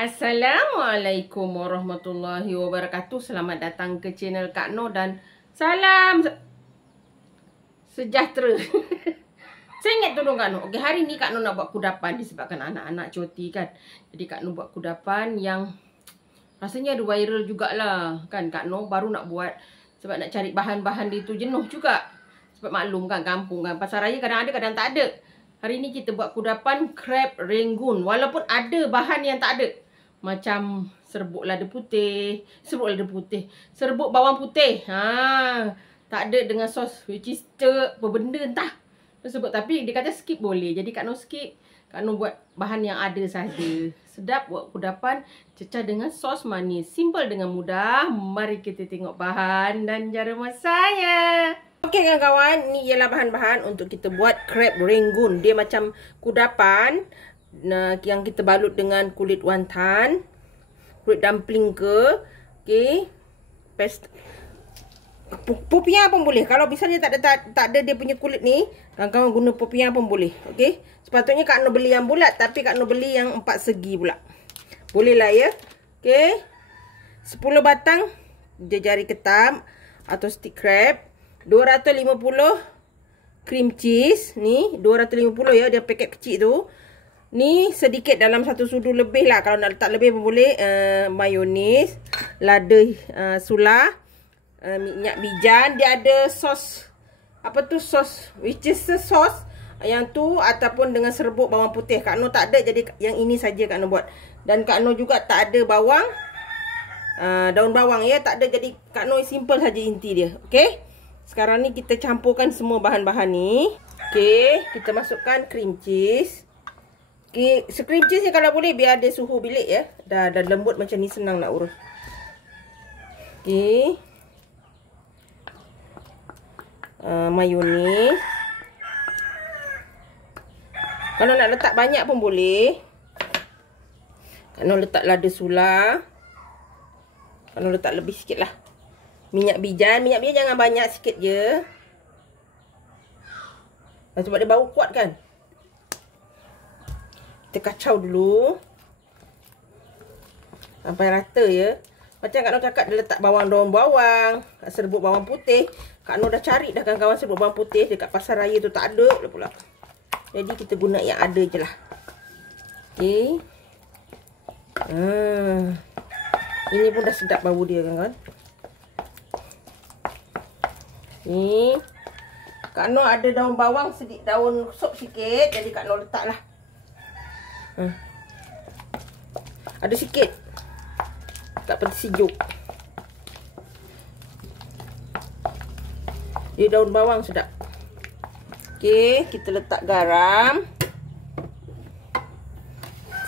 Assalamualaikum warahmatullahi wabarakatuh. Selamat datang ke channel Kak Noh dan salam sejahtera. Saya ingat tolong Kak Noh. Okey, hari ni Kak Noh nak buat kudapan disebabkan anak-anak cuti kan. Jadi Kak Noh buat kudapan yang rasanya ada viral jugalah kan. Kak Noh baru nak buat sebab nak cari bahan-bahan dia tu jenuh juga. Sebab maklum kan kampung kan. Pasar raya kadang ada kadang tak ada. Hari ni kita buat kudapan crab Rangoon. Walaupun ada bahan yang tak ada. Macam serbuk lada putih. Serbuk bawang putih. Tak ada dengan sos which is apa benda entah. Tersebut. Tapi dia kata skip boleh. Jadi Kak Noh skip. Kak Noh buat bahan yang ada saja. Sedap buat kudapan. Cecah dengan sos manis. Simple dengan mudah. Mari kita tengok bahan dan cara masaknya. Okey kawan-kawan, ni ialah bahan-bahan untuk kita buat crab Rangoon. Dia macam kudapan yang kita balut dengan kulit wonton, kulit dumpling ke. Okey. Popiah pun boleh. Kalau misalnya tak ada dia punya kulit ni, kawan-kawan guna popiah pun boleh. Okey. Sepatutnya Kak Noh beli yang bulat, tapi Kak Noh beli yang 4 segi pula. Boleh lah ya. Okey. 10 batang jari ketam atau stick crab. 250 cream cheese. Ni 250 ya, dia paket kecil tu. Ni sedikit dalam 1 sudu lebih lah. Kalau nak letak lebih pun boleh. Mayonis, lada sula, minyak bijan. Dia ada sos. Apa tu sos? Which is sos yang tu ataupun dengan serbuk bawang putih. Kak Noh tak ada, jadi yang ini saja Kak Noh buat. Dan Kak Noh juga tak ada bawang, daun bawang ya, tak ada. Jadi Kak Noh simple saja inti dia. Okey. Sekarang ni kita campurkan semua bahan-bahan ni. Okey, kita masukkan cream cheese. Okey, cream cheese ni kalau boleh biar dia suhu bilik ya. Dah lembut macam ni, senang nak urus. Okey. Mayonis. Kalau nak letak banyak pun boleh. Kalau letak lada sula, kalau letak lebih sikit lah. Minyak bijan jangan banyak, sikit je. Sebab dia bau kuat kan. Kita kacau dulu sampai rata ya. Macam Kak Noh cakap, dia letak daun bawang, serbuk bawang putih. Kak Noh dah cari dah kawan-kawan serbuk bawang putih dekat pasar raya tu, tak ada pula. Jadi kita guna yang ada je lah. Okey. Ini pun dah sedap bau dia kawan-kawan. Ni Kak Noh ada daun bawang sedikit, daun sop sikit, jadi Kak Noh letaklah. Ada sikit. Tak peti sijuk. Dia daun bawang sedap. Okey, kita letak garam.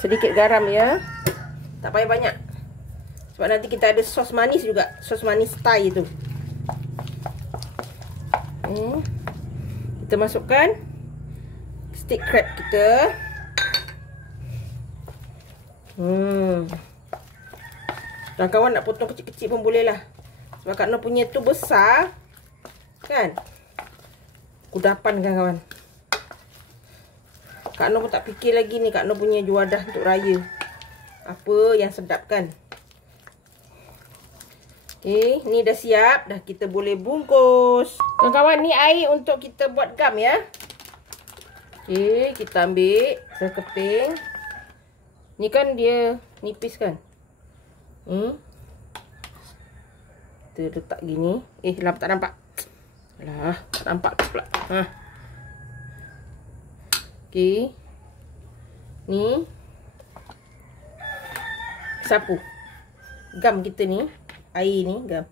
Sedikit garam ya. Tak payah banyak. Sebab nanti kita ada sos manis juga, sos manis Thai tu. Kita masukkan stick crab kita. Kawan-kawan nak potong kecil-kecil pun boleh lah. Sebab Kak Noh punya tu besar kan. Kudapan kan kawan. Kak Noh pun tak fikir lagi ni. Kak Noh punya juadah untuk raya. Apa yang sedap kan. Okey, ni dah siap. Dah kita boleh bungkus. Kawan-kawan, ni air untuk kita buat gam ya. Okey, kita ambil sekeping. Ni kan dia nipis kan. Kita letak gini. Lamp tak nampak. Alah, tak nampak pula. Okey. Ni sapu. Gam kita ni. Air ni gam.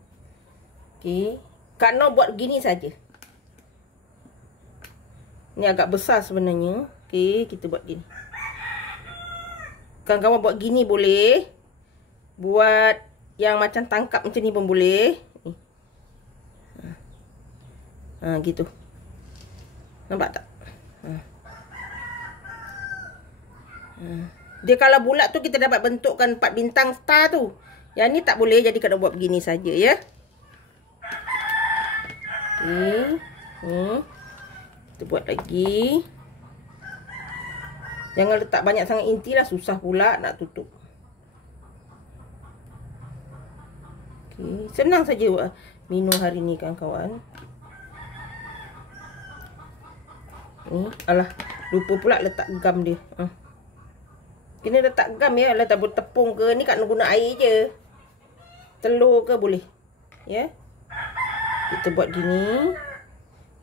Okey. Kak Noh buat gini saja. Ni agak besar sebenarnya. Okey, kita buat gini. Kawan-kawan buat gini boleh. Buat yang macam tangkap macam ni pun boleh. Gitu. Nampak tak? Dia kalau bulat tu kita dapat bentukkan 4 bintang star tu. Yang ni tak boleh, jadi kena buat begini saja ya. Kita buat lagi. Jangan letak banyak sangat inti lah, susah pula nak tutup. Okay. Senang saja buat minum hari ni kawan-kawan. Ni, alah, lupa pula letak gam dia. Kena letak gam ya, letak tepung ke. Ni Kak Noh guna air je. Telur ke boleh. Ya. Kita buat gini.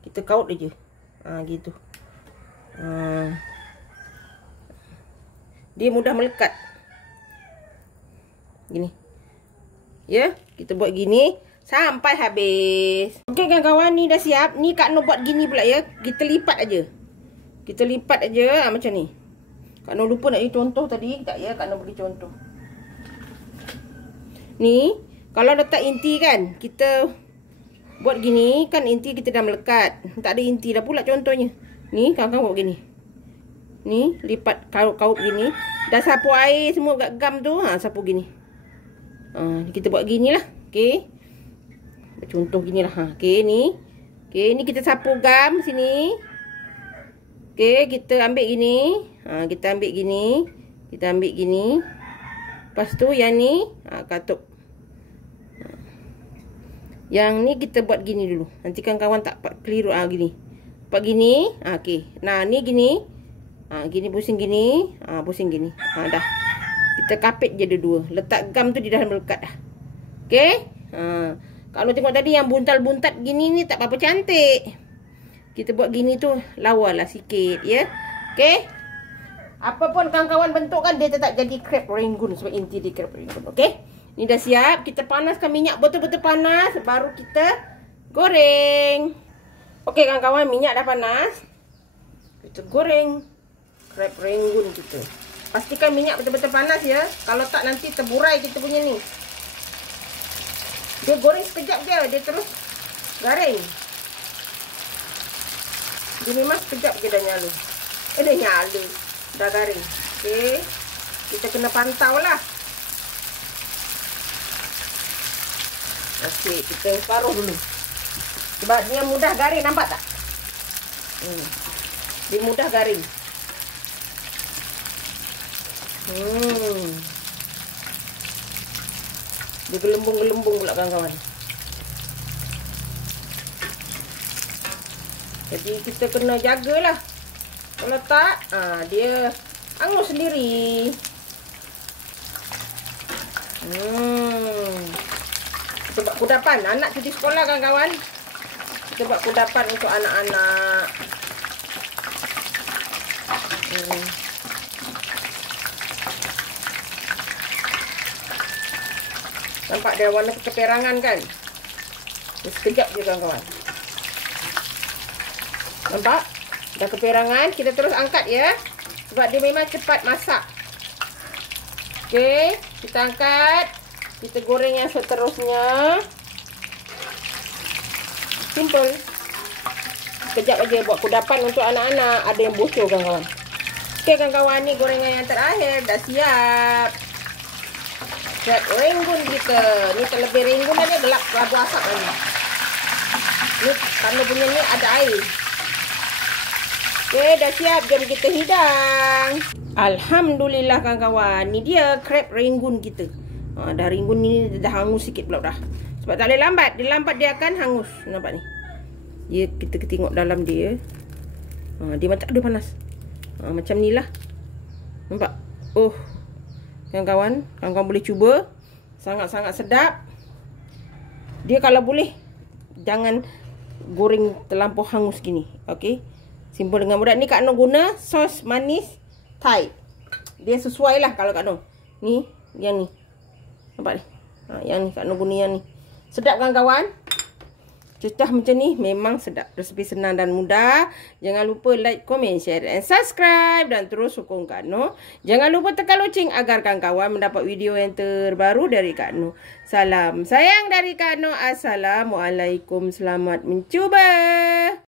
Kita kaut aja. Gitu. Dia mudah melekat. Gini. Ya, kita buat gini sampai habis. Okey kawan-kawan, ni dah siap. Ni Kak Noh buat gini pula ya. Kita lipat aja. Kita lipat aja macam ni. Kak Noh lupa nak bagi contoh tadi. Tak ya, Kak Noh bagi contoh. Ni, kalau letak inti kan, kita buat gini kan, inti kita dah melekat. Tak ada inti dah pula contohnya. Ni kawan-kawan buat gini. Ni lipat kaut gini. Dah sapu air semua kat gam tu, sapu gini. Kita buat gini lah. Okey. Contoh gini lah. Okey ni. Okey ni kita sapu gam sini. Okey kita ambil gini. Kita ambil gini. Kita ambil gini. Lepas tu yang ni katup. Yang ni kita buat gini dulu. Nanti kan kawan tak keliru gini. Buat gini. Okey. Nah ni gini. Gini pusing gini. Pusing gini. Dah. Kita kapit je dua. Letak gam tu di dalam melekat dah. Okey. Kalau tengok tadi yang buntal-buntat gini ni tak apa-apa cantik. Kita buat gini tu lawalah sikit ya. Okey. Apa pun kawan-kawan bentuk kan dia tetap jadi crepe Rangoon sebab inti dia crepe Rangoon. Okey. Ni dah siap. Kita panaskan minyak betul-betul panas baru kita goreng. Okey kawan-kawan, minyak dah panas. Kita goreng crepe Rangoon kita. Pastikan minyak betul-betul panas ya. Kalau tak nanti terburai kita punya ni. Dia goreng sekejap dia terus garing. Dia memang sekejap je dah nyala. Dah nyala. Dah garing. Okey. Kita kena pantau lah. Okey, kita paruh dulu. Sebab dia mudah garing, nampak tak? Dia mudah garing. Dia gelembung-gelembung pula kawan-kawan. Jadi kita kena jagalah. Kalau tak, dia hangus sendiri. Kita buat kudapan. Anak cuti sekolah kawan-kawan. Kita buat kudapan untuk anak-anak. Nampak dia warna keperangan kan? Sekejap je kawan-kawan. Nampak? Dah keperangan. Kita terus angkat ya. Sebab dia memang cepat masak. Okey. Kita angkat. Kita goreng yang seterusnya. Simple. Sekejap aja buat kudapan untuk anak-anak. Ada yang bocor kawan-kawan. Okey kawan-kawan, ni gorengan yang terakhir. Dah siap. Crepe Rangoon kita. Ni terlebih Rangoon dah dia gelap labu asap ni. Ni kalau punya ni ada air. Okey, dah siap. Jom kita hidang. Alhamdulillah kawan-kawan. Ni dia crepe Rangoon kita. Dah Rangoon ni dah hangus sikit pula dah. Sebab tak boleh lambat. Dia lambat dia akan hangus. Nampak ni. Dia kita tengok dalam dia. Dia macam ada panas. Macam ni lah. Nampak? Oh. Kawan-kawan boleh cuba. Sangat-sangat sedap. Dia kalau boleh jangan goreng terlampau hangus gini. Okey. Simple dengan mudah. Ni Kak Noh guna sos manis Thai. Dia sesuai lah kalau Kak Noh. Ni, yang ni. Nampak ni? Yang ni Kak Noh guna yang ni. Sedap kawan-kawan. Cecah macam ni memang sedap. Resepi senang dan mudah. Jangan lupa like, komen, share dan subscribe. Dan terus sokong Kak Noh. Jangan lupa tekan loceng agar kawan-kawan mendapat video yang terbaru dari Kak Noh. Salam sayang dari Kak Noh. Assalamualaikum. Selamat mencuba.